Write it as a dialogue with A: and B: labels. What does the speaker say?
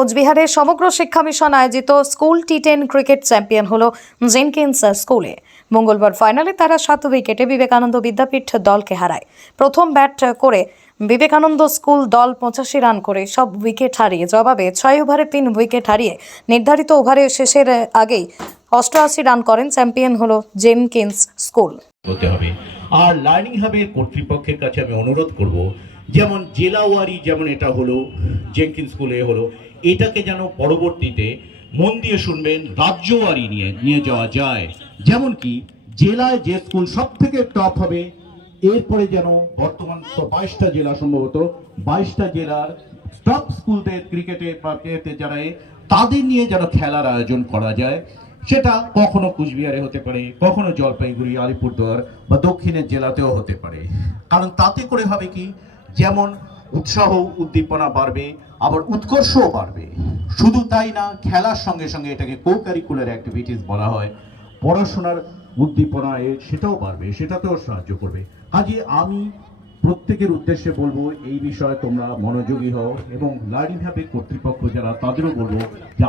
A: কোচবিহারের সমগ্র শিক্ষা মিশন আয়োজিত school T ten cricket champion হল জেনকিন্স স্কুলে মঙ্গলবার ফাইনালে তারা সাত উইকেটে বিবেকানন্দ বিদ্যাপীঠ দলকে হারায়। প্রথম ব্যাট করে বিবেকানন্দ স্কুল দল পঁচাশি রান করে, সব উইকেট হারিয়ে জবাবে ছয় ওভারে তিন উইকেট হারিয়ে নির্ধারিত ওভারের শেষের আগেই অষ্টআশি রান করেন চ্যাম্পিয়ন হল জেনকিন্স স্কুল
B: হতে হবে। আর লার্নিং হাবের কর্তৃপক্ষের কাছে আমি অনুরোধ করব যেমন জেলাওয়ারি যেমন এটা হলো জেঙ্কিন স্কুলে হলো, এটাকে যেন পরবর্তীতে মন দিয়ে শুনবেন, রাজ্যওয়ারি নিয়ে নিয়ে যাওয়া যায়। যেমন কি, জেলায় যে স্কুল সব থেকে টপ হবে, এরপরে যেন বর্তমান বাইশটা জেলা সম্ভবত, বাইশটা জেলার টপ স্কুলদের ক্রিকেটে বা যারা তাদের নিয়ে যেন খেলার আয়োজন করা যায়। সেটা কখনো কুচবিহারে হতে পারে, কখনো জলপাইগুড়ি, আলিপুরদুয়ার বা দক্ষিণের জেলাতেও হতে পারে। কারণ তাতে করে হবে কি যেমন উৎসাহ উদ্দীপনা বাড়বে, আবার উৎকর্ষও বাড়বে। শুধু তাই না, খেলার সঙ্গে সঙ্গে এটাকে কো কারিকুলার অ্যাক্টিভিটিস বলা হয়। পড়াশোনার উদ্দীপনা এ সেটাও বাড়বে, সেটাতেও সাহায্য করবে। কাজে আমি প্রত্যেকের উদ্দেশ্যে বলব, এই বিষয়ে তোমরা মনোযোগী হও এবং লার্নিং হ্যাবে কর্তৃপক্ষ যারা, তাদেরও বলব যে